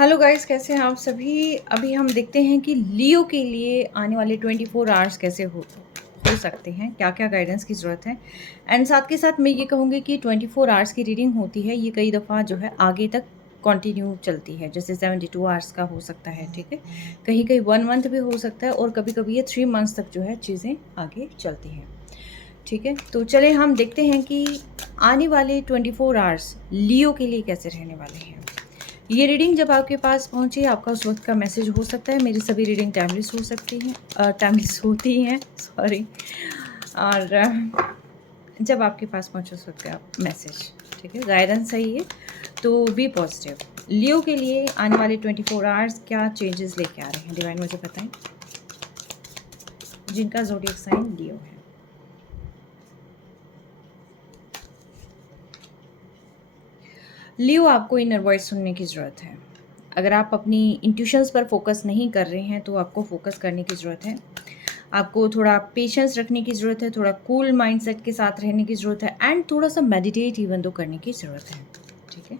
Hello guys, कैसे हैं आप सभी। अभी हम देखते हैं कि लियो के लिए आने वाले 24 आवर्स कैसे हो सकते हैं, क्या क्या गाइडेंस की ज़रूरत है। एंड साथ के साथ मैं ये कहूँगी कि 24 आवर्स की रीडिंग होती है, ये कई दफ़ा जो है आगे तक कंटिन्यू चलती है। जैसे 72 आवर्स का हो सकता है, ठीक है। कहीं कहीं 1 मंथ भी हो सकता है और कभी कभी ये 3 मंथ्स तक जो है चीज़ें आगे चलती हैं, ठीक है। तो चले हम देखते हैं कि आने वाले 24 आवर्स लियो के लिए कैसे रहने वाले हैं। ये रीडिंग जब आपके पास पहुंचे, आपका उस वक्त का मैसेज हो सकता है। मेरी सभी रीडिंग टाइमलेस हो सकती हैं, टाइमलेस होती हैं, सॉरी। और जब आपके पास पहुंचे उस वक्त का मैसेज, ठीक है, गाइडेंस सही है तो बी पॉजिटिव। लियो के लिए आने वाले 24 आवर्स क्या चेंजेस लेके आ रहे हैं, डिवाइन मुझे बताएं, जिनका ज़ोडिएक साइन लियो है। लियो, आपको इनर वॉइस सुनने की ज़रूरत है। अगर आप अपनी इंट्यूशंस पर फोकस नहीं कर रहे हैं तो आपको फोकस करने की ज़रूरत है। आपको थोड़ा पेशेंस रखने की ज़रूरत है, थोड़ा कूल माइंडसेट के साथ रहने की ज़रूरत है एंड थोड़ा सा मेडिटेट इवन तो करने की ज़रूरत है, ठीक है।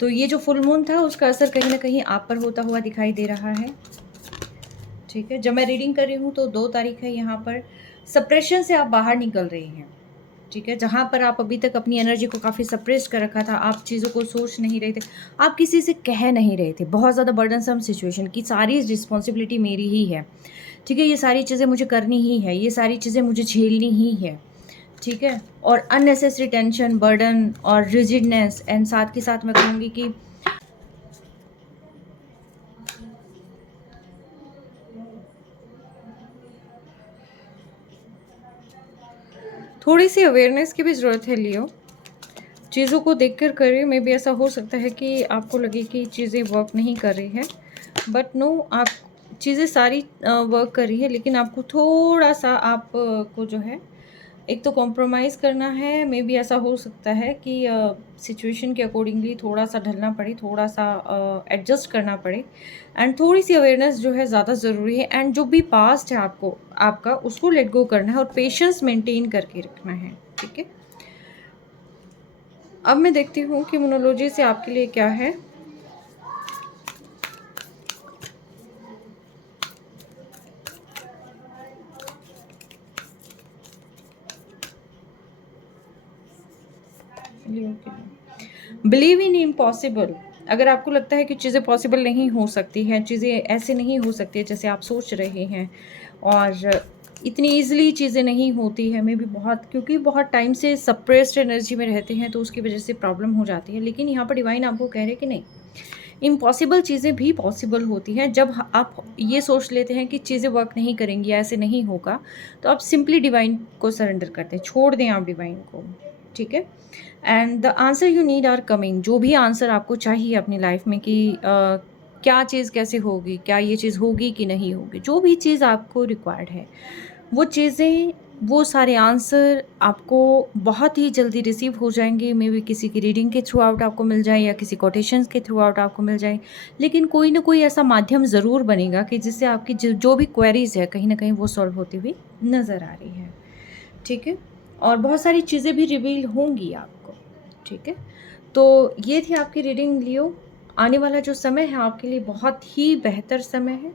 तो ये जो फुल मून था उसका असर कहीं ना कहीं आप पर होता हुआ दिखाई दे रहा है, ठीक है। जब मैं रीडिंग कर रही हूँ तो 2 तारीख है, यहाँ पर सप्रेशन से आप बाहर निकल रहे हैं, ठीक है। जहाँ पर आप अभी तक अपनी एनर्जी को काफ़ी सप्रेस कर रखा था, आप चीज़ों को सोच नहीं रहे थे, आप किसी से कह नहीं रहे थे, बहुत ज़्यादा बर्डनसम सिचुएशन की सारी रिस्पॉन्सिबिलिटी मेरी ही है, ठीक है। ये सारी चीज़ें मुझे करनी ही है, ये सारी चीज़ें मुझे झेलनी ही है, ठीक है। और अननेसेसरी टेंशन, बर्डन और रिजिडनेस एंड साथ के साथ मैं कहूँगी कि थोड़ी सी अवेयरनेस की भी ज़रूरत है लियो। चीज़ों को देखकर करें, मे बी ऐसा हो सकता है कि आपको लगे कि चीज़ें वर्क नहीं कर रही है, बट नो, आप चीज़ें सारी वर्क कर रही है, लेकिन आपको थोड़ा सा आप को जो है एक तो कॉम्प्रोमाइज़ करना है। मे बी ऐसा हो सकता है कि सिचुएशन के अकॉर्डिंगली थोड़ा सा ढलना पड़े, थोड़ा सा एडजस्ट करना पड़े एंड थोड़ी सी अवेयरनेस जो है ज़्यादा ज़रूरी है। एंड जो भी पास्ट है आपको आपका उसको लेट गो करना है और पेशेंस मेंटेन करके रखना है, ठीक है। अब मैं देखती हूँ कि मोनोलॉजी से आपके लिए क्या है। Believe in impossible. अगर आपको लगता है कि चीज़ें पॉसिबल नहीं हो सकती हैं, चीज़ें ऐसे नहीं हो सकती है जैसे आप सोच रहे हैं और इतनी ईजिली चीज़ें नहीं होती हैं, मे भी बहुत, क्योंकि बहुत टाइम से सप्रेस्ड एनर्जी में रहते हैं तो उसकी वजह से प्रॉब्लम हो जाती है। लेकिन यहाँ पर डिवाइन आपको कह रहे हैं कि नहीं, इम्पॉसिबल चीज़ें भी पॉसिबल होती हैं। जब आप ये सोच लेते हैं कि चीज़ें वर्क नहीं करेंगी, ऐसे नहीं होगा, तो आप सिंपली डिवाइन को सरेंडर करते हैं, छोड़ दें आप डिवाइन को, ठीक है। And the answer you need are coming. जो भी आंसर आपको चाहिए अपनी लाइफ में कि क्या चीज़ कैसे होगी, क्या ये चीज़ होगी कि नहीं होगी, जो भी चीज़ आपको रिक्वायर्ड है वो चीज़ें, वो सारे आंसर आपको बहुत ही जल्दी रिसीव हो जाएंगे। मे बी किसी की रीडिंग के थ्रू आउट आपको मिल जाए या किसी कोटेशंस के थ्रू आउट आपको मिल जाए, लेकिन कोई ना कोई ऐसा माध्यम ज़रूर बनेगा कि जिससे आपकी जो भी क्वेरीज है कहीं ना कहीं वो सॉल्व होती हुई नज़र आ रही है, ठीक है। और बहुत सारी चीज़ें भी रिवील होंगी आपको, ठीक है। तो ये थी आपकी रीडिंग लियो। आने वाला जो समय है आपके लिए बहुत ही बेहतर समय है।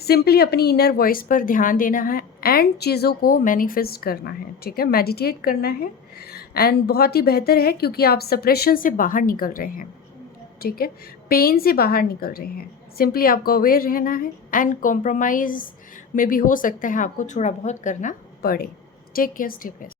सिंपली अपनी इनर वॉइस पर ध्यान देना है एंड चीज़ों को मैनिफेस्ट करना है, ठीक है, मेडिटेट करना है। एंड बहुत ही बेहतर है क्योंकि आप सप्रेशन से बाहर निकल रहे हैं, ठीक है, पेन से बाहर निकल रहे हैं। सिंपली आपको अवेयर रहना है एंड कॉम्प्रोमाइज़ में भी हो सकता है आपको थोड़ा बहुत करना पड़े। Take care, stay best.